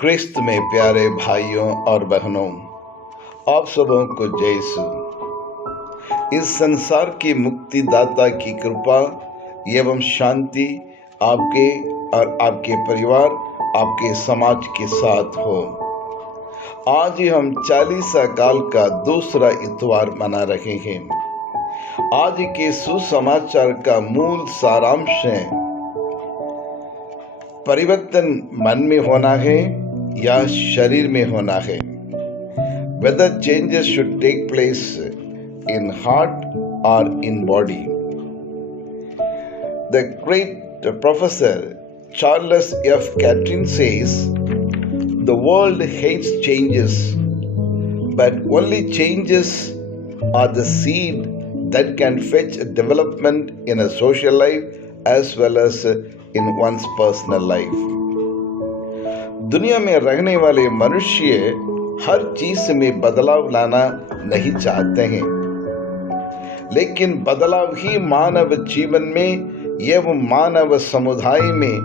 क्रिस्त में प्यारे भाइयों और बहनों, आप सबों को जय यीशु। इस संसार की मुक्तिदाता की कृपा एवं शांति आपके और आपके परिवार, आपके समाज के साथ हो। आज हम 40 काल का दूसरा इतवार मना रहे हैं। आज के सुसमाचार का मूल सारांश है, परिवर्तन मन में होना है या शरीर में होना है। Whether changes should take place in heart or in body. The great professor Charles F. Catherine says, the world hates changes, but only changes are the seed that can fetch a development in a social life as well as in one's personal life. दुनिया में रहने वाले मनुष्य हर चीज में बदलाव लाना नहीं चाहते हैं, लेकिन बदलाव ही मानव जीवन में एवं मानव समुदाय में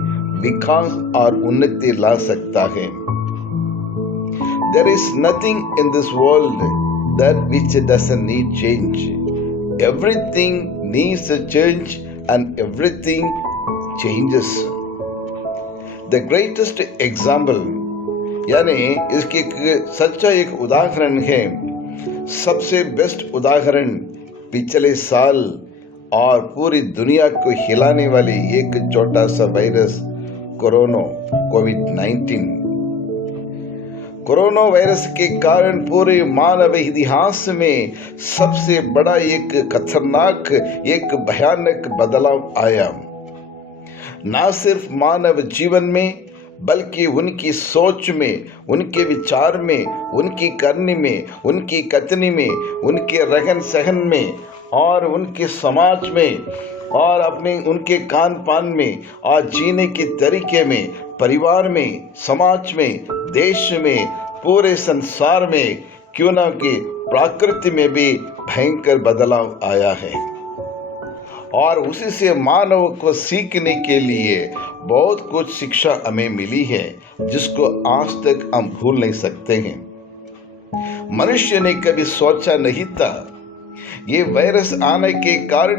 विकास और उन्नति ला सकता है। There is nothing in this world that which doesn't need change. Everything needs a change and everything changes. The greatest example, यानी इसकी सच्चा एक उदाहरण है, सबसे बेस्ट उदाहरण पिछले साल और पूरी दुनिया को हिलाने वाली एक छोटा सा वायरस कोविड-19। कोरोना वायरस के कारण पूरे मानव इतिहास में सबसे बड़ा एक खतरनाक, एक भयानक बदलाव आया। ना सिर्फ मानव जीवन में, बल्कि उनकी सोच में, उनके विचार में, उनकी करनी में, उनकी कथनी में, उनके रहन सहन में और उनके समाज में और उनके खान पान में और जीने के तरीके में, परिवार में, समाज में, देश में, पूरे संसार में, क्यों ना कि प्रकृति में भी भयंकर बदलाव आया है। और उसी से मानव को सीखने के लिए बहुत कुछ शिक्षा हमें मिली है, जिसको आज तक हम भूल नहीं सकते हैं। मनुष्य ने कभी सोचा नहीं था ये वायरस आने के कारण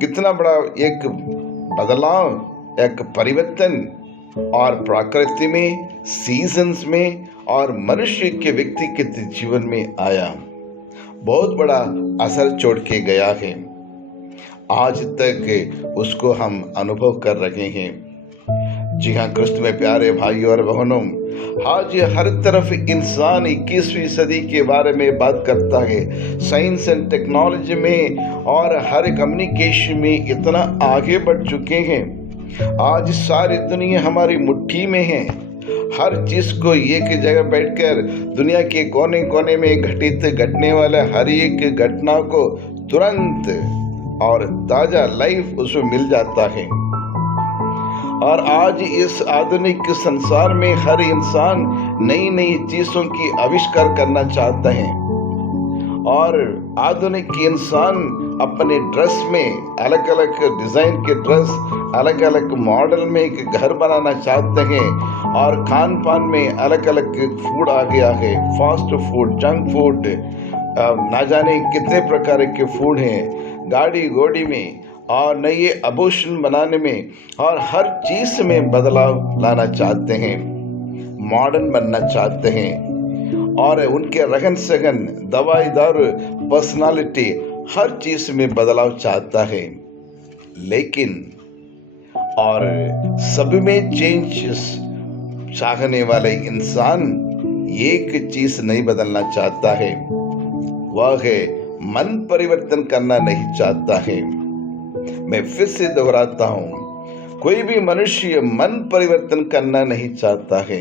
कितना बड़ा एक बदलाव, एक परिवर्तन और प्रकृति में, सीजन्स में और मनुष्य के व्यक्तिगत जीवन में आया, बहुत बड़ा असर छोड़ के गया है। आज तक उसको हम अनुभव कर रहे हैं। जी हाँ, क्रिस्त में प्यारे भाइयों और बहनों, आज हर तरफ इंसान 21वीं सदी के बारे में बात करता है। साइंस एंड टेक्नोलॉजी में और हर कम्युनिकेशन में इतना आगे बढ़ चुके हैं। आज सारी दुनिया हमारी मुट्ठी में है। हर चीज को एक जगह बैठकर दुनिया के कोने कोने में घटने वाले हर एक घटना को तुरंत और ताजा लाइफ उसमें मिल जाता है। और आज इस आधुनिक संसार में हर इंसान नई नई चीजों की आविष्कार करना चाहता है। और आधुनिक इंसान अपने ड्रेस में अलग अलग डिजाइन के ड्रेस, अलग अलग मॉडल में एक घर बनाना चाहते हैं। और खान पान में अलग अलग फूड आ गया है, फास्ट फूड, जंक फूड, ना जाने कितने प्रकार के फूड हैं। गाड़ी घोड़ी में और नए आभूषण बनाने में और हर चीज में बदलाव लाना चाहते हैं, मॉडर्न बनना चाहते हैं। और उनके रहन सहन, दवाई दारू, पर्सनालिटी, हर चीज में बदलाव चाहता है। लेकिन और सब में चेंजेस चाहने वाले इंसान एक चीज नहीं बदलना चाहता है, वह है मन परिवर्तन करना नहीं चाहता है। मैं फिर से दोहराता हूं, कोई भी मनुष्य मन परिवर्तन करना नहीं चाहता है,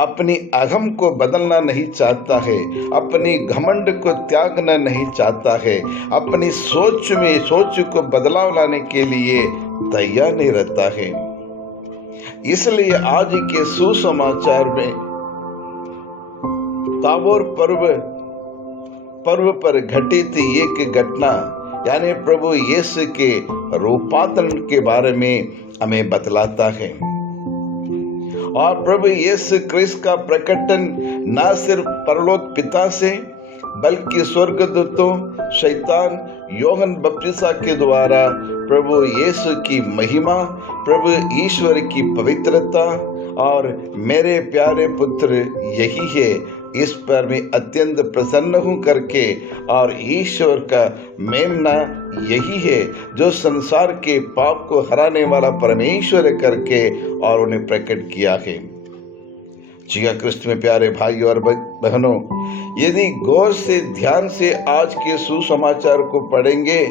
अपनी अहम को बदलना नहीं चाहता है, अपनी घमंड को त्यागना नहीं चाहता है, अपनी सोच को बदलाव लाने के लिए तैयार नहीं रहता है। इसलिए आज के सुसमाचार में ताबोर पर्व पर घटित एक घटना, यानी प्रभु यीशु के रूपांतरण के बारे में हमें बतलाता है। और प्रभु यीशु क्रिस्त का प्रकटन न सिर्फ परलोक पिता से बल्कि स्वर्गदूतों, शैतान, यूहन्ना बपतिस्मा के द्वारा प्रभु यीशु की महिमा, प्रभु ईश्वर की पवित्रता और मेरे प्यारे पुत्र यही है, इस पर मैं अत्यंत प्रसन्न हूं करके, और ईश्वर का मेमना यही है जो संसार के पाप को हराने वाला परमेश्वर करके और उन्हें प्रकट किया है। जी हाँ, क्रिस्त में प्यारे भाइयों और बहनों, यदि गौर से ध्यान से आज के सुसमाचार को पढ़ेंगे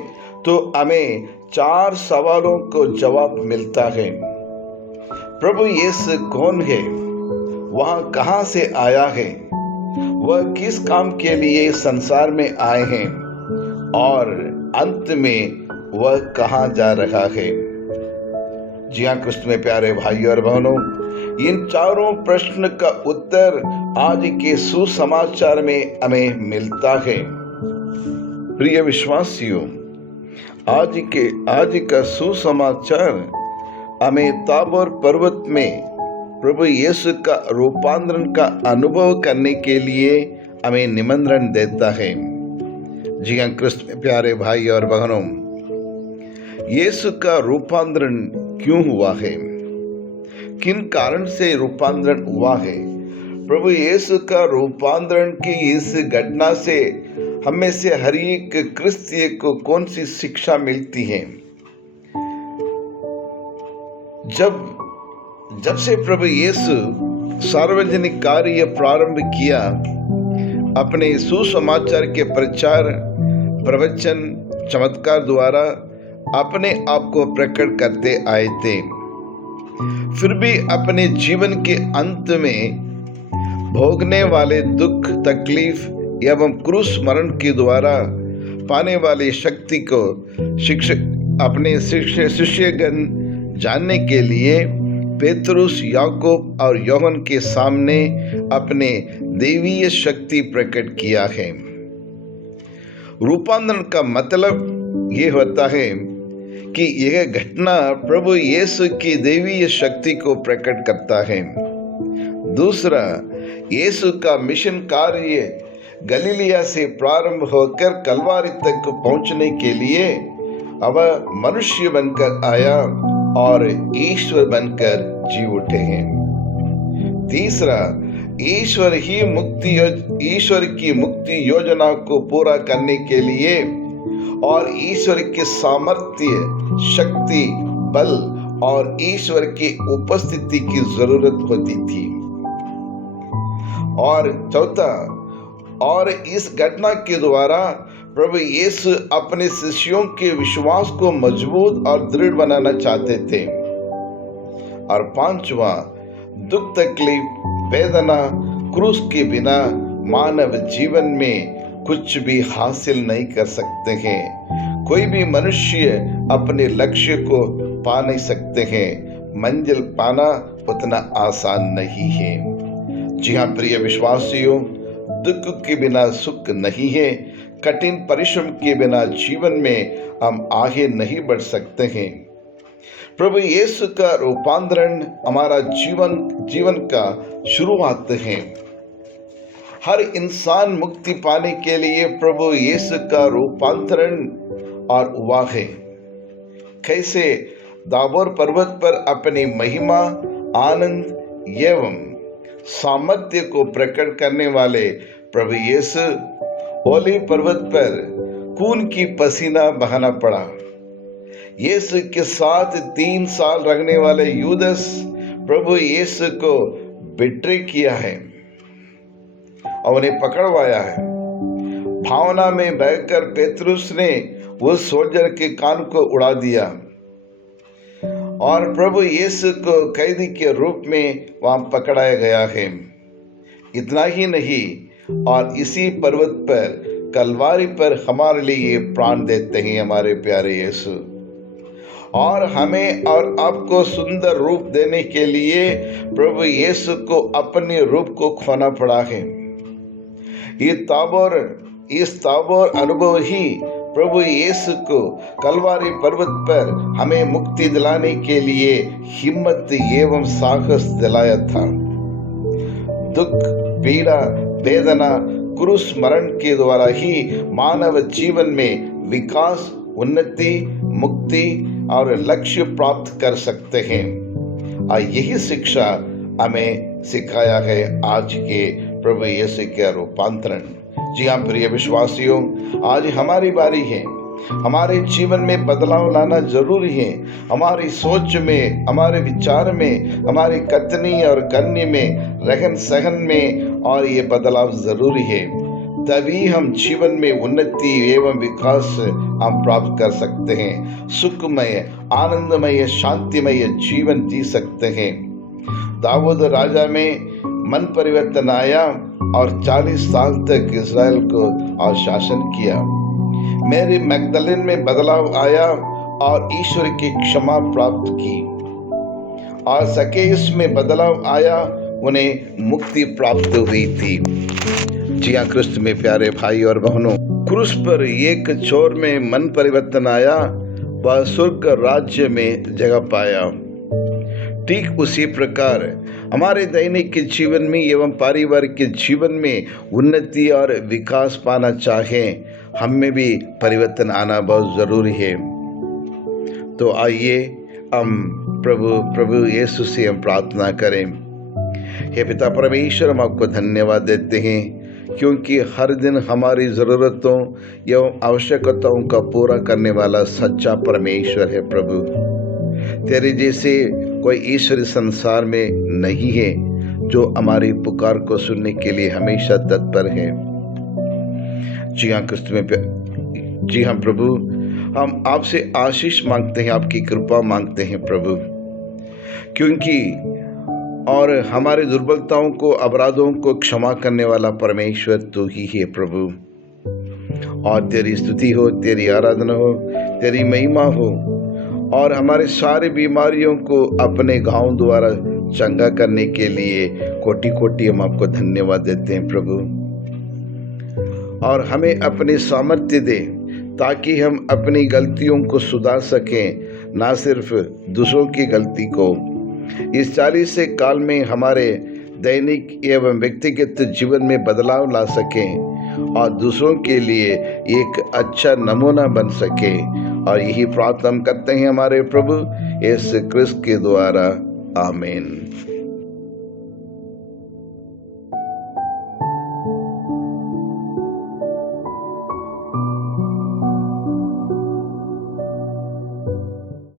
तो हमें 4 सवालों को जवाब मिलता है। प्रभु यीशु कौन है, वह कहां से आया है, वह किस काम के लिए संसार में आए हैं, और अंत में वह कहां जा रहा है। जी हाँ, क्रिस्त में प्यारे भाइयों और बहनों, इन चारों प्रश्न का उत्तर आज के सुसमाचार में हमें मिलता है। प्रिय विश्वासियों, आज का सुसमाचार हमें ताबोर पर्वत में प्रभु यीशु का रूपांतरण का अनुभव करने के लिए हमें निमंत्रण देता है। जी हाँ, क्रिस्त में प्यारे भाई और बहनों, यीशु का रूपांतरण क्यों हुआ है, किन कारण से रूपांतरण हुआ है। प्रभु यीशु का रूपांतरण की इस घटना से हमें से हर एक क्रिस्तीय को कौन सी शिक्षा मिलती है। जब से प्रभु यीशु सार्वजनिक कार्य प्रारंभ किया, अपने सुसमाचार के प्रचार, प्रवचन, चमत्कार द्वारा अपने आप को प्रकट करते आए थे, फिर भी अपने जीवन के अंत में भोगने वाले दुख, तकलीफ एवं क्रूस मरण के द्वारा पाने वाली शक्ति को अपने शिष्यगण जानने के लिए पेतरुस, याकूब और यूहन्ना के सामने अपने दैवीय शक्ति प्रकट किया है। रूपांतरण का मतलब ये होता है कि यह घटना प्रभु यीशु की दैवीय शक्ति को प्रकट करता है। दूसरा, यीशु का मिशन कार्य गलीलिया से प्रारंभ होकर कलवारी तक पहुंचने के लिए वह मनुष्य बनकर आया और ईश्वर बनकर जी उठे हैं। तीसरा, ईश्वर की मुक्ति योजना को पूरा करने के लिए और ईश्वर के सामर्थ्य, शक्ति, बल और ईश्वर की उपस्थिति की जरूरत होती थी। और चौथा, और इस घटना के द्वारा प्रभु यीशु अपने शिष्यों के विश्वास को मजबूत और दृढ़ बनाना चाहते थे। और पांचवा, दुख, तकलीफ, वेदना, क्रूस के बिना मानव जीवन में कुछ भी हासिल नहीं कर सकते हैं। कोई भी मनुष्य अपने लक्ष्य को पा नहीं सकते हैं। मंजिल पाना उतना आसान नहीं है। जी हाँ प्रिय विश्वासियों, दुख के बिना सुख नहीं है। कठिन परिश्रम के बिना जीवन में हम आगे नहीं बढ़ सकते हैं। प्रभु यीशु का रूपांतरण हमारा जीवन का शुरुआत है। हर इंसान मुक्ति पाने के लिए प्रभु यीशु का रूपांतरण और हुआ है। कैसे? ताबोर पर्वत पर अपनी महिमा, आनंद एवं सामर्थ्य को प्रकट करने वाले प्रभु यीशु ओलीव पर्वत पर खून की पसीना बहाना पड़ा। यीशु के साथ 3 साल रखने वाले यूदस प्रभु यीशु को बिट्रे किया है और उन्हें पकड़वाया है। भावना में बहकर पेतरुस ने उस सोल्जर के कान को उड़ा दिया और प्रभु यीशु को कैदी के रूप में वहां पकड़ाया गया है। इतना ही नहीं, और इसी पर्वत पर कलवारी पर हमारे लिए प्राण देते हैं हमारे प्यारे यीशु। और हमें और आपको सुंदर रूप देने के लिए प्रभु यीशु को अपने रूप को खोना पड़ा है। इस ताबोर अनुभव ही प्रभु यीशु को कलवारी पर्वत पर हमें मुक्ति दिलाने के लिए हिम्मत एवं साहस दिलाया था। दुख, पीड़ा, वेदना, क्रूस मरण के द्वारा ही मानव जीवन में विकास, उन्नति, मुक्ति और लक्ष्य प्राप्त कर सकते हैं। और यही शिक्षा हमें सिखाया है आज के प्रभु यीशु के रूपांतरण। जी हाँ प्रिय विश्वासियों, आज हमारी बारी है। हमारे जीवन में बदलाव लाना जरूरी है। हमारी सोच में, हमारे विचार में, हमारी कथनी और करनी में, रहन सहन में, और ये बदलाव जरूरी है। तभी हम जीवन में उन्नति एवं विकास हम प्राप्त कर सकते हैं। सुखमय, आनंदमय, शांतिमय जीवन जी सकते हैं। दाऊद राजा में मन परिवर्तन आया और 40 साल तक इस्राएल को और शासन किया। मेरी मैगदलिन में बदलाव आया और ईश्वर की क्षमा प्राप्त की। और सकेस में बदलाव आया, उन्हें मुक्ति प्राप्त हुई थी। जी हाँ क्रिस्त में प्यारे भाई और बहनों, क्रूस पर एक छोर में मन परिवर्तन आया, वह स्वर्ग राज्य में जगह पाया। ठीक उसी प्रकार हमारे दैनिक के जीवन में एवं पारिवारिक के जीवन में उन्नति और विकास पाना चाहें, हम में भी परिवर्तन आना बहुत जरूरी है। तो आइए हम प्रभु यीशु से हम प्रार्थना करें। हे पिता परमेश्वर, हम आपको धन्यवाद देते हैं क्योंकि हर दिन हमारी ज़रूरतों एवं आवश्यकताओं का पूरा करने वाला सच्चा परमेश्वर है। प्रभु, तेरे जैसे कोई ईश्वर संसार में नहीं है जो हमारी पुकार को सुनने के लिए हमेशा तत्पर है। जी हाँ क्रिस्त में, जी हाँ प्रभु, हम आपसे आशीष मांगते हैं, आपकी कृपा मांगते हैं प्रभु, क्योंकि और हमारे दुर्बलताओं को, अपराधों को क्षमा करने वाला परमेश्वर तू ही है प्रभु। और तेरी स्तुति हो, तेरी आराधना हो, तेरी महिमा हो, और हमारे सारी बीमारियों को अपने घाव द्वारा चंगा करने के लिए कोटि कोटि हम आपको धन्यवाद देते हैं प्रभु। और हमें अपने सामर्थ्य दे ताकि हम अपनी गलतियों को सुधार सकें, ना सिर्फ दूसरों की गलती को। इस 40 से काल में हमारे दैनिक एवं व्यक्तिगत जीवन में बदलाव ला सकें और दूसरों के लिए एक अच्छा नमूना बन सके। और यही प्रार्थना करते हैं हमारे प्रभु यीशु क्रिस्त के द्वारा, आमीन।